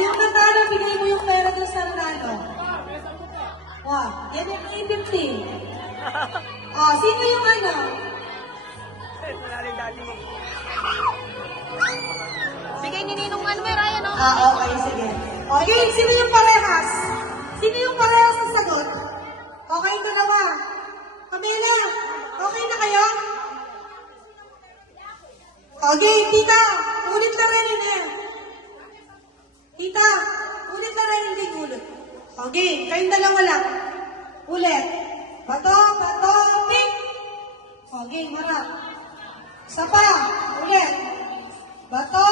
Yung natalo, bigay mo yung pera doon sa nanalo. Yan yung 850. Sino yung ano? Bigay ni Ninong ano, may Ryan, no? Okay, sige. Okay, sino yung parehas? Sino yung parehas sa sagot? Okay, dalawa. Pamela, okay na kayo? Okay, tita, ulit na rin yun eh. Tita, ulit na rin, hindi ulit. Okay, kayong dalawa lang. Ulit. Bato, pick. Okay, marap. Isa pa, ulit. Bato,